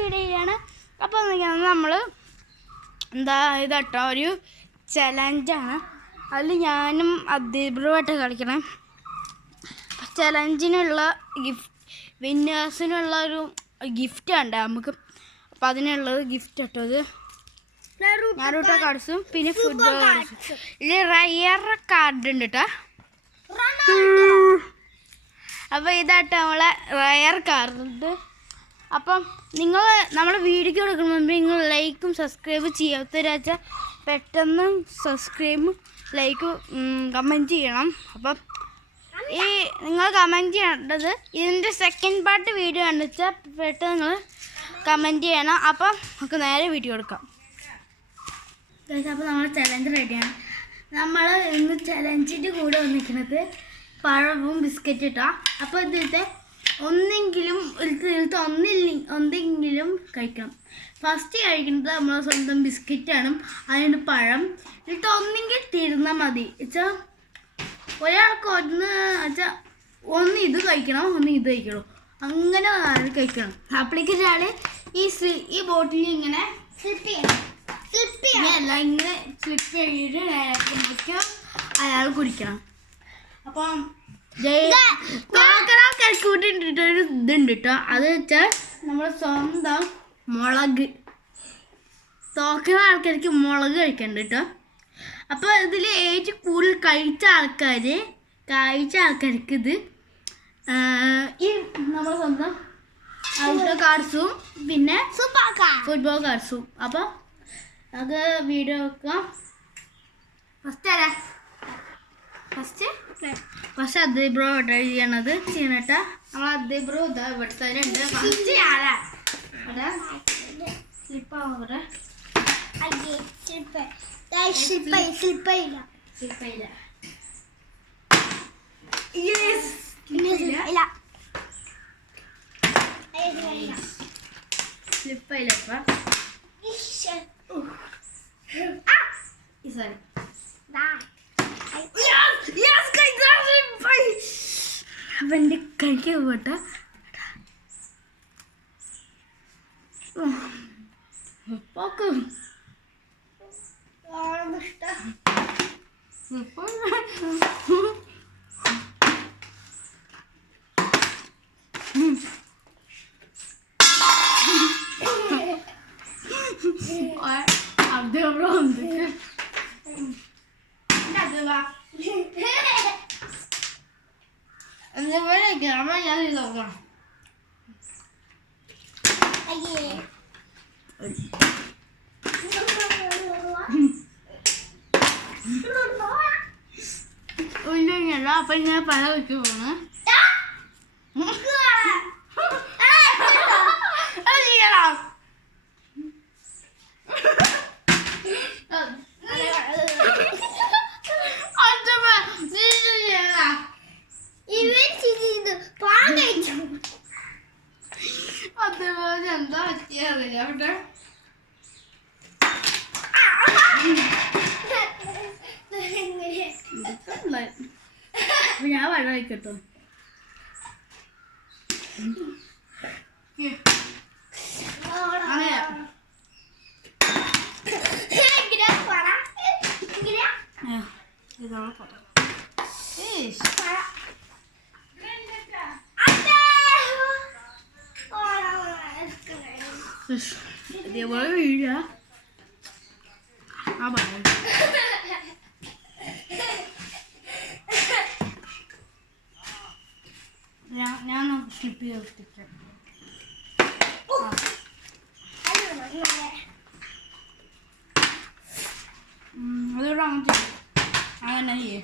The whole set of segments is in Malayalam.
വീഡിയോയാണ്. അപ്പോൾ നമ്മൾ എന്താ ഇതാട്ടോ ഒരു ചലഞ്ചാണ്. അതിൽ ഞാനും അദ്ദീബ്രുമായിട്ട് കളിക്കണം. ചലഞ്ചിനുള്ള വിന്നേഴ്സിനുള്ള ഒരു ഗിഫ്റ്റ് ഉണ്ട് നമുക്ക്. അപ്പം അതിനുള്ളത് ഗിഫ്റ്റ് കേട്ടോ. ഇത് നാരൂട്ടോ കാർഡ്സും പിന്നെ ഫുട്ബോൾ കാർഡ്സും. ഇതിൽ റയർ കാർഡ് ഉണ്ട് കേട്ടോ. അപ്പോൾ ഇതാട്ടോ നമ്മളെ റയർ കാർഡ്. അപ്പം നിങ്ങൾ നമ്മൾ വീഡിയോക്ക് കൊടുക്കുന്ന മുമ്പ് നിങ്ങൾ ലൈക്കും സബ്സ്ക്രൈബ് ചെയ്യാത്തവരാച്ചാൽ പെട്ടെന്ന് സബ്സ്ക്രൈബും ലൈക്കും കമൻറ്റ് ചെയ്യണം. അപ്പം ഈ നിങ്ങൾ കമൻറ്റ് ചെയ്യേണ്ടത് ഇതിൻ്റെ സെക്കൻഡ് പാർട്ട് വീഡിയോ കണ്ടു വെച്ചാൽ പെട്ടെന്ന് നിങ്ങൾ കമൻറ്റ് ചെയ്യണം. അപ്പം നമുക്ക് നേരെ വീഡിയോ എടുക്കാം. അപ്പോൾ നമ്മൾ ചലഞ്ച് റെഡിയാണ്. നമ്മൾ ഇന്ന് ചലഞ്ചിൻ്റെ കൂടെ വന്നിരിക്കുന്നത് പഴവും ബിസ്ക്കറ്റ് ഇട്ടാൽ. അപ്പോൾ ഇതിലത്തെ ഒന്നെങ്കിലും ഒന്നെങ്കിലും കഴിക്കണം. ഫസ്റ്റ് കഴിക്കുന്നത് നമ്മൾ സ്വന്തം ബിസ്ക്കറ്റാണ്, അതിന് പഴം. ഇതിലത്തെ ഒന്നെങ്കിൽ തീർന്നാൽ മതി വെച്ചാൽ ഒരാൾക്ക് ഒന്ന് ഇത് കഴിക്കണം, ഒന്ന് ഇത് കഴിക്കണം, അങ്ങനെ കഴിക്കണം. അപ്പോഴേക്ക് ഒരാൾ ഈ ബോട്ടിൽ ഇങ്ങനെ അല്ല ഇങ്ങനെ സ്ലിപ്പ് ചെയ്തിട്ട് അയാൾ കുടിക്കണം. അപ്പം കരക്കൂട്ടിട്ടൊരു ഇതുണ്ട് കേട്ടോ. അത് വെച്ചാൽ നമ്മൾ സ്വന്തം മുളക് തോക്കുന്ന ആൾക്കാർക്ക് മുളക് കഴിക്കണ്ട കേട്ടോ. അപ്പോൾ ഇതിൽ ഏറ്റവും കൂടുതൽ കഴിച്ച ആൾക്കാർക്ക് ഇത് ഈ നമ്മൾ സ്വന്തം ഔട്ടോ കാർഡ്സും പിന്നെ ഫുട്ബോൾ കാർഡ്സും. അപ്പോൾ നമുക്ക് വീഡിയോ വെക്കാം. ഫസ്റ്റ് അദ്ദീബ്രോ ഓർഡർ ചെയ്യണത് ചെയ്യണട്ടാ. നമ്മൾ അദ്ദീബ്രോ ഇതാ ഇവിടുത്തെ ഉണ്ട്. ഫസ്റ്റ് ആരാ സ്ലിപ്പാവൂടെ സ്ലിപ്പയില്ല. അവൻ്റെ കഴിക്കാൻ പോട്ടെ. അപ്പൊ ഞാൻ പല വെച്ച് പോണ്. എന്താ പറ്റിയറിയില്ല അവിടെ. ഞാൻ വെള്ളം കഴിക്കട്ടോ. ഇതേപോലെ വീഴ ആ പറയാം. ഞാൻ സ്ലിപ്പ് ചെയ്തിട്ട് അതുകൂടെ അങ്ങനെ ചെയ്യേ.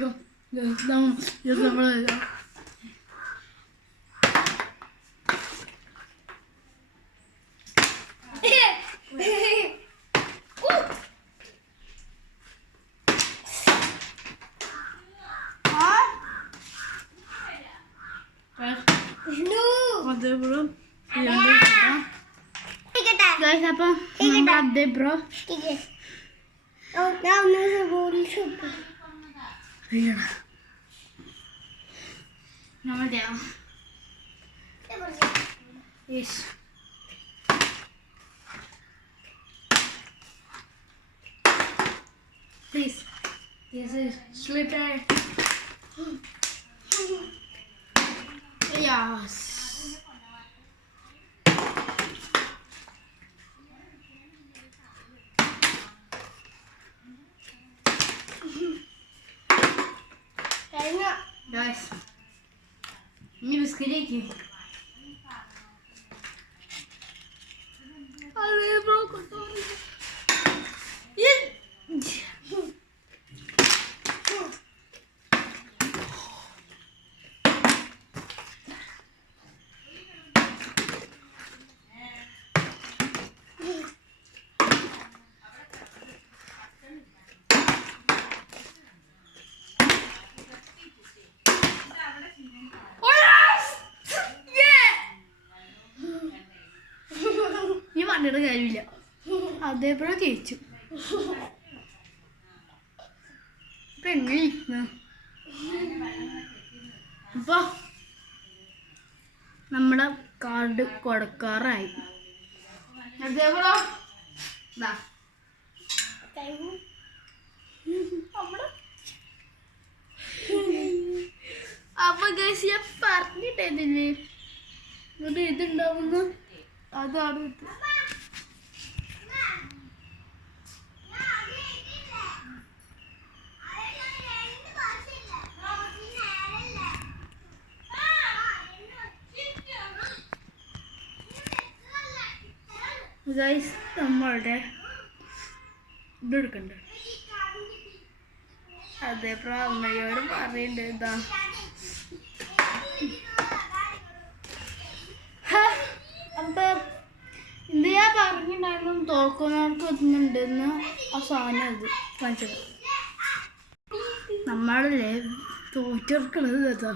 എടുക്കാം. നമ്മൾ അപ്പം അതേ bro Yes. Please. This is slipper. Yes. Guys. Ini biskuit lagi. Aduh, bro, kotor. പറഞ്ഞിട്ട് കാര്യമില്ല. അതേപോലെ തേച്ചു. ഇപ്പൊ എങ്ങനെ അപ്പൊ നമ്മുടെ കാർഡ് കൊടുക്കാറായി. അതേപോലെ അപ്പൊ ഗൈസ് ഞാൻ പറഞ്ഞിട്ടില്ലേ ഇതുണ്ടാവുന്നു. അതാണ് ഗൈസ് നമ്മളുടെ ഇതെടുക്കണ്ട. അതേപോലെ അമ്മയോട് പറയണ്ട ഇതാ അപ്പൊ ഇത് ഞാൻ പറഞ്ഞിട്ടുണ്ടായിരുന്നു തോക്കുന്നവർക്ക് എത്തുന്നുണ്ടെന്ന്. ആ സാധനം ഇത് കാണിച്ചത് നമ്മളല്ലേ തോറ്റെടുക്കണത് കേട്ടോ.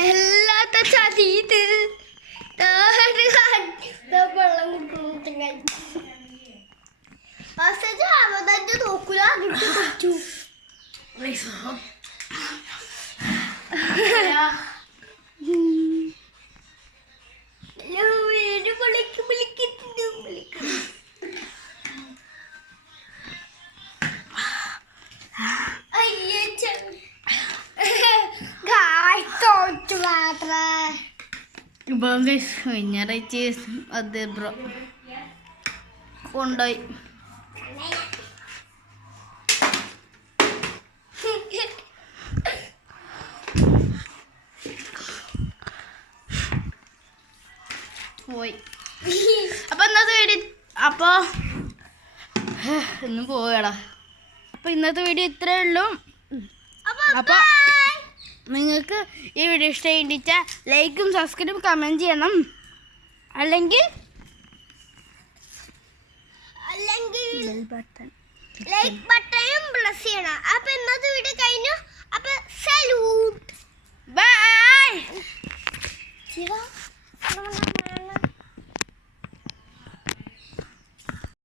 എല്ലാത്ത ചതീത് നോക്കൂല പറ്റൂ. ഞായറാഴ്ച അത് ബ്രോ കൊണ്ടുപോയി. പോയി. അപ്പൊ ഇന്നത്തെ വീഡിയോ അപ്പൊ ഇന്നും പോയടാ. അപ്പൊ ഇന്നത്തെ വീഡിയോ ഇത്രേ ഉള്ളൂ. അപ്പൊ നിങ്ങൾക്ക് ഈ വീഡിയോ ഇഷ്ടമായിച്ചാൽ ലൈക്കും സബ്സ്ക്രൈബും കമൻറ്റ് ചെയ്യണം. അല്ലെങ്കിൽ ലൈക്ക് ബട്ടണും പ്രസ് ചെയ്യണം. അപ്പൊ ഇന്നത്തെ വീഡിയോ കഴിഞ്ഞു. അപ്പൊ സല്യൂട്ട്. ബൈ.